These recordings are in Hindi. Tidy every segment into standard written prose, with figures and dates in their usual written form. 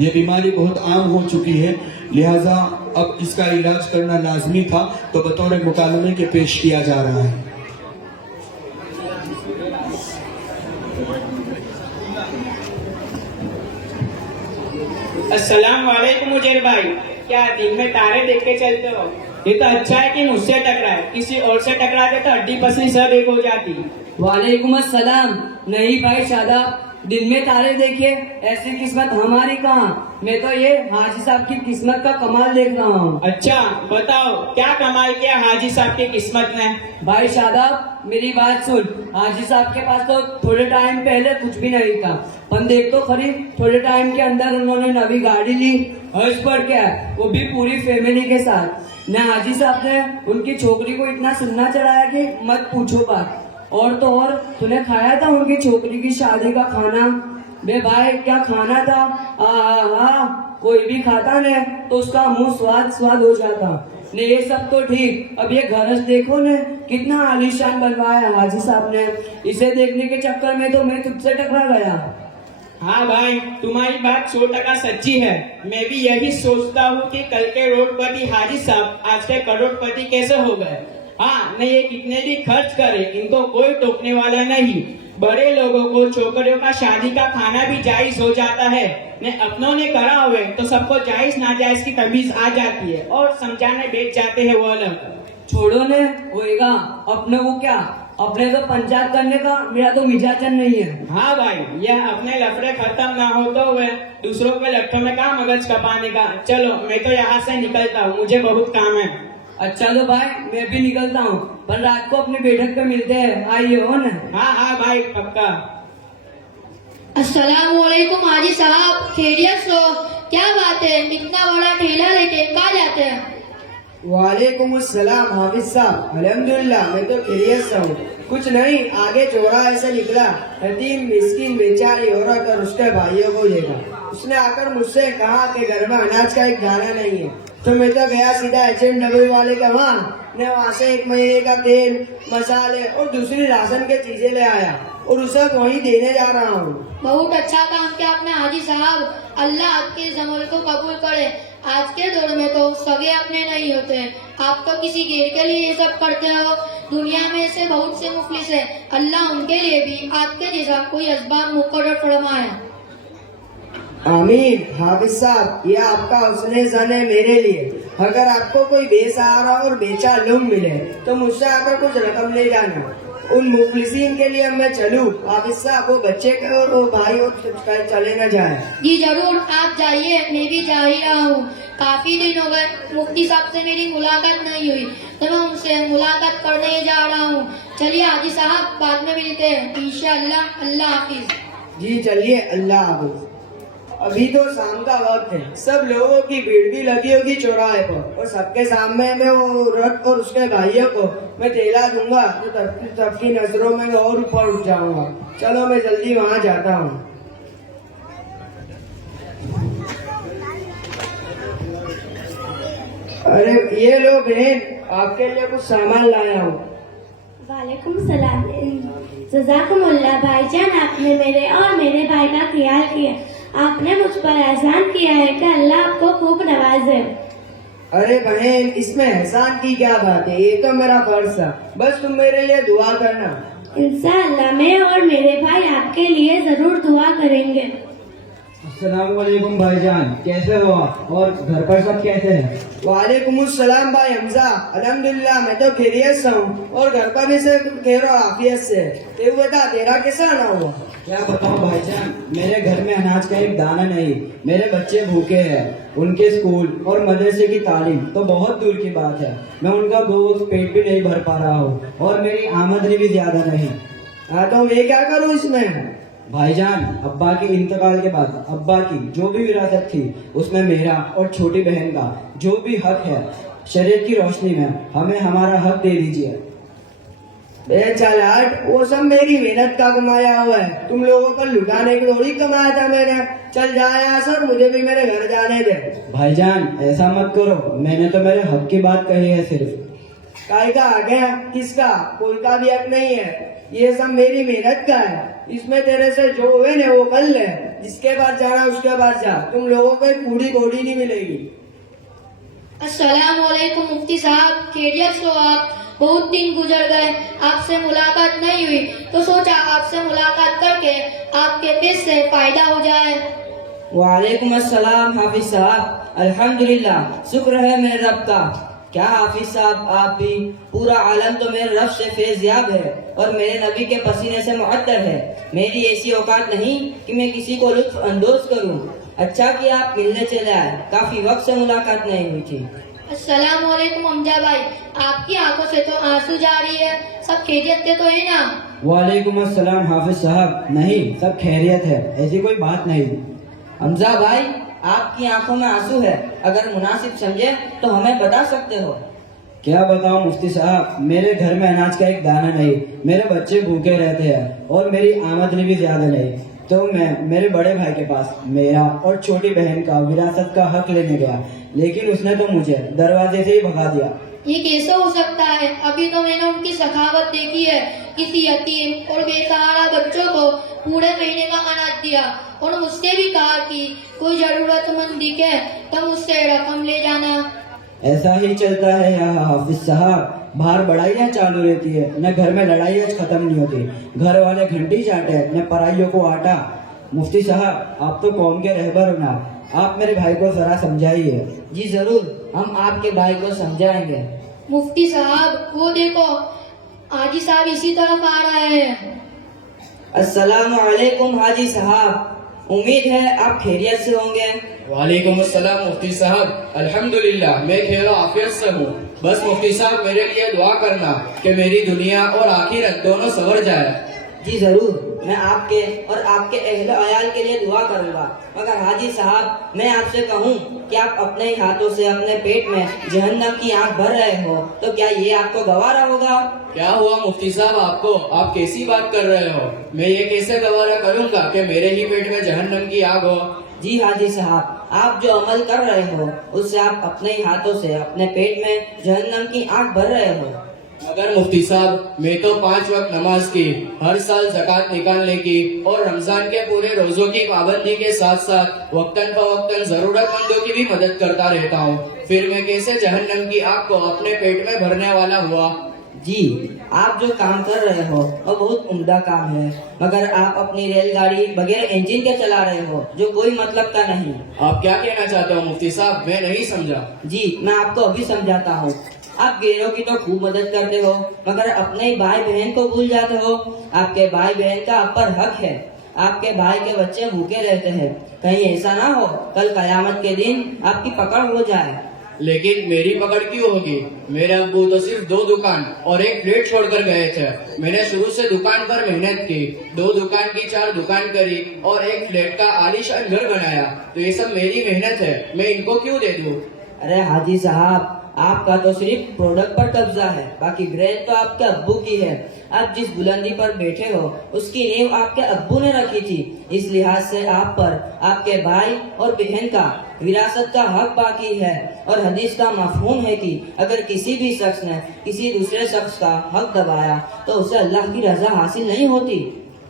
ये बीमारी बहुत आम हो चुकी है, लिहाजा अब इसका इलाज करना लाजमी था, तो बतौर मुकालमे के पेश किया जा रहा है। अस्सलाम वालेकुम मुजैर भाई, क्या दिन में तारे देख के चलते हो? ये तो अच्छा है कि मुझसे टकराए, किसी और से टकराते तो हड्डी पसली सब एक हो जाती। वालेकुम अस्सलाम। नहीं भाई शादाब, दिन में तारे देखे, ऐसी किस्मत हमारी कहाँ। मैं तो ये हाजी साहब की किस्मत का कमाल देख रहा हूँ। अच्छा बताओ, क्या कमाल किया हाजी साहब की किस्मत ने? भाई शादाब मेरी बात सुन, हाजी साहब के पास तो थोड़े टाइम पहले कुछ भी नहीं था, पर देख तो खरी थोड़े टाइम के अंदर उन्होंने नवी गाड़ी ली। हर्ष पर क्या है, वो भी पूरी फैमिली के साथ। न हाजी साहब ने उनकी छोकरी को इतना सुनना चढ़ाया कि मत पूछो बात। और तो और तूने खाया था उनकी छोकरी की शादी का खाना? बे भाई क्या खाना था, कोई भी खाता ने तो उसका मुंह स्वाद हो जाता ने। ये सब तो ठीक, अब ये घरस देखो ने कितना आलीशान बनवाया हाजी साहब ने। इसे देखने के चक्कर में तो मैं तुझसे टकरा गया। हाँ भाई, तुम्हारी बात 100% सच्ची है। मैं भी यही सोचता हूँ कि कल के करोड़पति हाजी साहब आज के करोड़पति कैसे हो गए। हाँ, नहीं ये कितने भी खर्च करे, इनको कोई टोकने वाला नहीं। बड़े लोगों को छोकरियों का शादी का खाना भी जायज हो जाता है। ने अपनों ने करा हुए तो सबको जायज नाजायज की तमीज आ जाती है और समझाने बैठ जाते हैं वो अलग। छोड़ो ने होएगा, अपने को क्या, अपने तो पंचायत करने का मेरा तो मिजाजन नहीं है। हाँ भाई, यह अपने लफड़े खत्म ना हो तो हुए, दूसरों के लट्ठों में कहाँ मगज खपाने का। चलो मैं तो यहाँ से निकलता हूँ, मुझे बहुत काम है। अच्छा तो भाई मैं भी निकलता हूँ, पर रात को अपनी बैठक पे मिलते हैं, आइए हो ना। हाँ हाँ भाई पक्का। अस्सलाम वालेकुम हाजी साहब, खैरियत हो? क्या बात है, इतना बड़ा ठेला लेके कहाँ जाते हैं? वालेकुम अस्सलाम हाफिज साहब, अल्हम्दुलिल्लाह मैं तो खैरियत से हूँ। कुछ नहीं, आगे चौराहे से निकला, यतीम मिस्किन बेचारी औरत और उसके भाइयों को देखा। उसने आकर मुझसे कहा कि घर में अनाज का एक दाना नहीं है, तो मैं तो गया सीधा HMW वाले के वहाँ से 1 महीने का तेल, मसाले और दूसरी राशन के चीजें ले आया और उसे वहीं देने जा रहा हूँ। बहुत अच्छा काम किया आपने हाजी साहब, अल्लाह आपके इस अमल को कबूल करे। आज के दौर में तो सगे अपने नहीं होते, आप तो किसी गैर के लिए ये सब करते हो। दुनिया में ऐसे बहुत से मुफलिस है, अल्लाह उनके लिए भी आपके जैसा कोई असबाब मुकर्रर फरमाए। आमीन हाफिज साहब, ये आपका हुस्न ज़न है मेरे लिए। अगर आपको कोई बेसहारा और बेचालुम मिले तो मुझसे आकर कुछ रकम ले जाना। उन मुफलिसीन के लिए मैं चलूँ हाफिज साहब, वो बच्चे के और वो भाई और चले न जाए। जी जरूर, आप जाइए, मैं भी जा ही रहा हूँ। काफी दिन हो गए मुफ्ती साहब से मेरी मुलाकात नहीं हुई, तो मैं उनसे मुलाकात करने जा रहा हूँ। चलिए हाजी साहब, बाद में मिलते हैं इंशाअल्लाह। अल्लाह हाफिज। जी चलिए, अल्लाह हाफिज। अभी तो शाम का वक्त है, सब लोगों की भीड़ भी लगी होगी चौराहे पर, और सबके सामने में वो औरत और उसके भाइयों को मैं तेला दूंगा तो सबकी नजरों में और ऊपर उठ जाऊंगा। चलो मैं जल्दी वहाँ जाता हूँ। अरे ये लो बहन, आपके लिए कुछ सामान लाया हूँ। वालेकुम सलाम। जज़ाकुमुल्लाह भाईजान, आपने मेरे और मेरे भाई का ख्याल किया। आपने मुझ पर एहसान किया है कि अल्लाह आपको खूब नवाजे। अरे बहन, इसमें एहसान की क्या बात है, ये तो मेरा फर्ज था, बस तुम मेरे लिए दुआ करना। इंशाअल्लाह मैं और मेरे भाई आपके लिए जरूर दुआ करेंगे। अस्सलाम वालेकुम भाईजान, कैसे हो आप और घर पर सब कैसे हैं? वालेकुम अस्सलाम भाई हमजा, अल्हम्दुलिल्लाह मैं तो खैरियत से हूँ और घर पर भी से खैर और आफियत से। तू बता, तेरा कैसा आना हुआ? क्या बताऊं भाईजान, मेरे घर में अनाज का एक दाना नहीं, मेरे बच्चे भूखे हैं। उनके स्कूल और मदरसे की तालीम तो बहुत दूर की बात है, मैं उनका बोझ पेट भी नहीं भर पा रहा हूँ और मेरी आमदनी भी ज्यादा नहीं। हाँ तो मैं क्या करूँ इसमें? भाईजान, अब्बा के इंतकाल के बाद अब्बा की जो भी विरासत थी उसमें मेरा और छोटी बहन का जो भी हक है, शरीयत की रोशनी में हमें हमारा हक दे दीजिए। चल हट, वो सब मेरी मेहनत का कमाया हुआ है, तुम लोगों को लुटाने की थोड़ी कमाया था मैंने। चल जा यहाँ से, मुझे भी मेरे घर जाने दे। भाईजान ऐसा मत करो, मैंने तो मेरे हक की बात कही है सिर्फ। काय का हक है? किसका? कोई का भी हक नहीं है, ये सब मेरी मेहनत का है। इसमें तेरे से जो हुए ना वो कर ले, जिसके पास जाना उसके पास जा, तुम लोगों को एक पूरी बॉडी नहीं मिलेगी। अस्सलाम वालेकुम मुफ्ती साहब, खैरियत से हो आप? बहुत दिन गुजर गए, आपसे मुलाकात नहीं हुई तो सोचा आपसे मुलाकात करके आपके पेश से फायदा हो जाए। वालेकुम अस्सलाम हाफिज साहब, अल्हम्दुलिल्लाह, शुक्र है मेरे रब का। क्या हाफिज साहब, आप भी? पूरा आलम तो मेरे रब से फैज़याब है और मेरे नबी के पसीने से मुअत्तर है। मेरी ऐसी औकात नहीं कि मैं किसी को लुत्फ अंदोज करूं। अच्छा कि आप मिलने चले आए, काफी वक्त से मुलाकात नहीं हुई थी। अस्सलाम वालेकुम हमजा भाई, आपकी आंखों से तो आंसू जा रही है, सब खैरियत से तो है ना? वालेकुम अस्सलाम हाफिज साहब, नहीं सब खैरियत है, ऐसी कोई बात नहीं। हमजा भाई, आपकी आंखों में आंसू है, अगर मुनासिब समझे तो हमें बता सकते हो। क्या बताऊं मुफ्ती साहब, मेरे घर में अनाज का एक दाना नहीं, मेरे बच्चे भूखे रहते हैं और मेरी आमदनी भी ज्यादा नहीं। तो मैं मेरे बड़े भाई के पास मेरा और छोटी बहन का विरासत का हक लेने गया, लेकिन उसने तो मुझे दरवाजे से ही भगा दिया। ये कैसे हो सकता है? अभी तो मैंने उनकी सखावत देखी है, किसी यतीम और बेसहारा बच्चों को पूरे महीने का अनाज दिया और मुझसे भी कहा कि कोई जरूरतमंद दिखे तो मुझसे रकम ले जाना। ऐसा ही चलता है यहाँ हाफिज साहब, बाहर बड़ाइयाँ चालू रहती है, न घर में लड़ाइयाँ खत्म नहीं होती। घर वाले घंटी चाटे न पराइयों को आटा। मुफ्ती साहब, आप तो कौम के रहबर हो ना, आप मेरे भाई को जरा समझाइए। जी जरूर, हम आपके भाई को समझाएंगे। मुफ्ती साहब, वो देखो हाजी साहब इसी तरफ आ रहे हैं। अस्सलाम वालेकुम हाजी साहब, उम्मीद है आप खैरियत से होंगे। वालेकुम अस्सलाम मुफ्ती साहब, अल्हम्दुलिल्लाह मैं खैर आफियत से हूँ। बस मुफ्ती साहब मेरे लिए दुआ करना कि मेरी दुनिया और आखिरत दोनों संवर जाए। जी जरूर, मैं आपके और आपके अहले अयाल के लिए दुआ करूंगा। मगर हाजी साहब, मैं आपसे कहूं कि आप अपने ही हाथों से अपने पेट में जहन्नम की आग भर रहे हो, तो क्या ये आपको गवारा होगा? क्या हुआ मुफ्ती साहब आपको? आप कैसी बात कर रहे हो? मैं ये कैसे गवारा करूंगा कि मेरे ही पेट में जहन्नम की आग हो? जी हाजी साहब, आप जो अमल कर रहे हो उससे आप अपने ही हाथों से अपने पेट में जहन्नम की आग भर रहे हो। मगर मुफ्ती साहब, मैं तो 5 वक्त नमाज की, हर साल ज़कात निकालने की और रमजान के पूरे रोजों की पाबंदी के साथ साथ वक्तन फवक्तन जरूरतमंदों की भी मदद करता रहता हूँ। फिर मैं कैसे जहन्नम की आग को अपने पेट में भरने वाला हुआ? जी, आप जो काम कर रहे हो वो बहुत उम्दा काम है, मगर आप अपनी रेलगाड़ी बगैर इंजन के चला रहे हो, जो कोई मतलब का नहीं। आप क्या कहना चाहते हो मुफ्ती साहब? मैं नहीं समझा। जी, मैं आपको अभी समझाता हूँ। आप गैरों की तो खूब मदद करते हो, मगर अपने ही भाई बहन को भूल जाते हो। आपके भाई बहन का आप पर हक है। आपके भाई के बच्चे भूखे रहते हैं, कहीं ऐसा ना हो कल कयामत के दिन आपकी पकड़ हो जाए। लेकिन मेरी पकड़ क्यों होगी? मेरे अब्बू तो सिर्फ 2 दुकान और 1 फ्लैट छोड़कर गए थे। मैंने शुरू से दुकान पर मेहनत की, 2 दुकान की 4 दुकान करी और 1 फ्लैट का आलीशान घर बनाया। तो ये सब मेरी मेहनत है, मैं इनको क्यों दे दूं? अरे हाजी साहब, आपका तो सिर्फ प्रोडक्ट पर कब्जा है, बाकी ब्रेन तो आपके अब्बू की है। आप जिस बुलंदी पर बैठे हो उसकी नींव आपके अब्बू ने रखी थी। इस लिहाज से आप पर आपके भाई और बहन का विरासत का हक बाकी है। और हदीस का मफहूम है कि अगर किसी भी शख्स ने किसी दूसरे शख्स का हक दबाया तो उसे अल्लाह की रजा हासिल नहीं होती।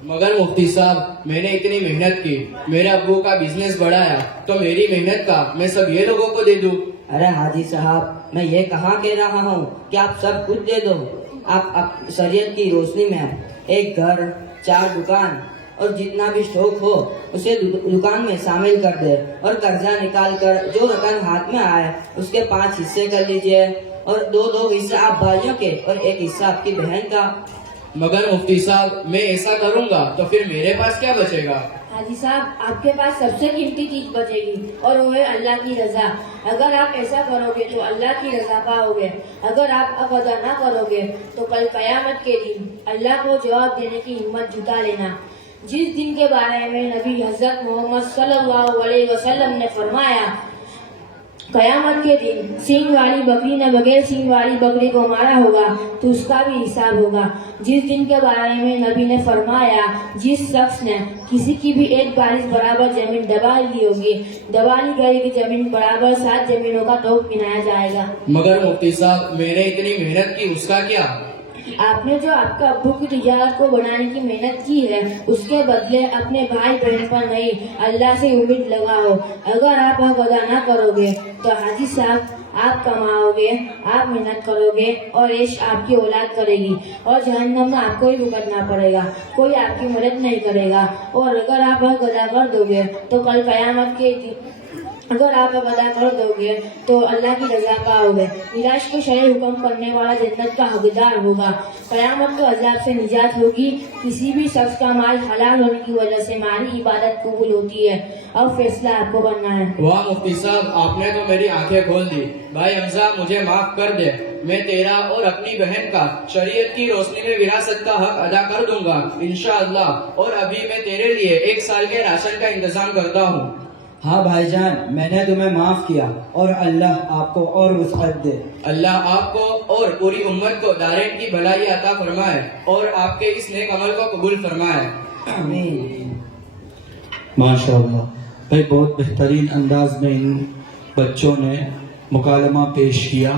मगर मुफ्ती साहब, मैंने इतनी मेहनत की, मेरे अब्बू का बिजनेस बढ़ाया, तो मेरी मेहनत का मैं सब ये लोगों को दे दूं? अरे हाजी साहब, मैं ये कहाँ कह रहा हूँ कि आप सब कुछ दे दो। आप शरीयत की रोशनी में 1 घर, 4 दुकान और जितना भी स्टॉक हो उसे दुकान में शामिल कर दे और कर्जा निकाल कर जो रकम हाथ में आए उसके 5 हिस्से कर लीजिए और 2 हिस्से आप भाइयों के और 1 हिस्सा आपकी बहन का। मगर मुफ्ती साहब, मैं ऐसा करूंगा तो फिर मेरे पास क्या बचेगा? हाजी साहब, आपके पास सबसे कीमती चीज बचेगी और वो है अल्लाह की रजा। अगर आप ऐसा करोगे तो अल्लाह की रजा पाओगे। अगर आप अब अदा ना करोगे तो कल कयामत के दिन अल्लाह को जवाब देने की हिम्मत जुटा लेना। जिस दिन के बारे में नबी हजरत मोहम्मद सल्लल्लाहु अलैहि वसल्लम ने फरमाया, कयामत के दिन सींग वाली बकरी ने बगैर सींग वाली बकरी को मारा होगा तो उसका भी हिसाब होगा। जिस दिन के बारे में नबी ने फरमाया, जिस शख्स ने किसी की भी 1 बारिश बराबर जमीन दबा ली होगी, दबा ली गई जमीन बराबर 7 जमीनों का तोप गिनाया जाएगा। मगर मुफ्ती साहब, मैंने इतनी मेहनत की, उसका क्या? आपने जो आपका अब्बू की तिजारत को बनाने की मेहनत की है उसके बदले अपने भाई बहन पर नहीं अल्लाह से उम्मीद लगाओ। अगर आप हक अदा ना करोगे तो हाजी साहब आप कमाओगे, आप मेहनत करोगे और ऐश आपकी औलाद करेगी और जहन्नम में आपको ही भुगतना पड़ेगा, कोई आपकी मदद नहीं करेगा। और अगर आप हक अदा कर दोगे तो कल कयामत के अगर आप अदा कर दोगे तो अल्लाह की रजा पाओगे। मिराज के शरई हुक्म करने वाला जन्नत का हकदार होगा। कयामत के अजाब से निजात होगी। किसी भी शख्स का माल हलाल होने की वजह से माली इबादत कबूल होती है। अब फैसला आपको करना है। वाह मुफ्ती साहब, आपने तो मेरी आंखें खोल दी। भाई हमजा, मुझे माफ कर दे। मैं तेरा और अपनी बहन का शरीयत की रोशनी में विरासत का हक अदा कर दूंगा इंशाअल्लाह। और अभी मैं तेरे लिए 1 साल के राशन का इंतजाम करता हूँ। हाँ भाईजान, मैंने तुम्हें माफ किया और अल्लाह आपको और वुसअत दे। अल्लाह आपको और पूरी उम्मत को दारैन की भलाई अता फरमाए और आपके इस नेक अमल को कबूल फरमाए। आमीन। माशाअल्लाह भाई, बहुत बेहतरीन अंदाज में इन बच्चों ने मुकालमा पेश किया।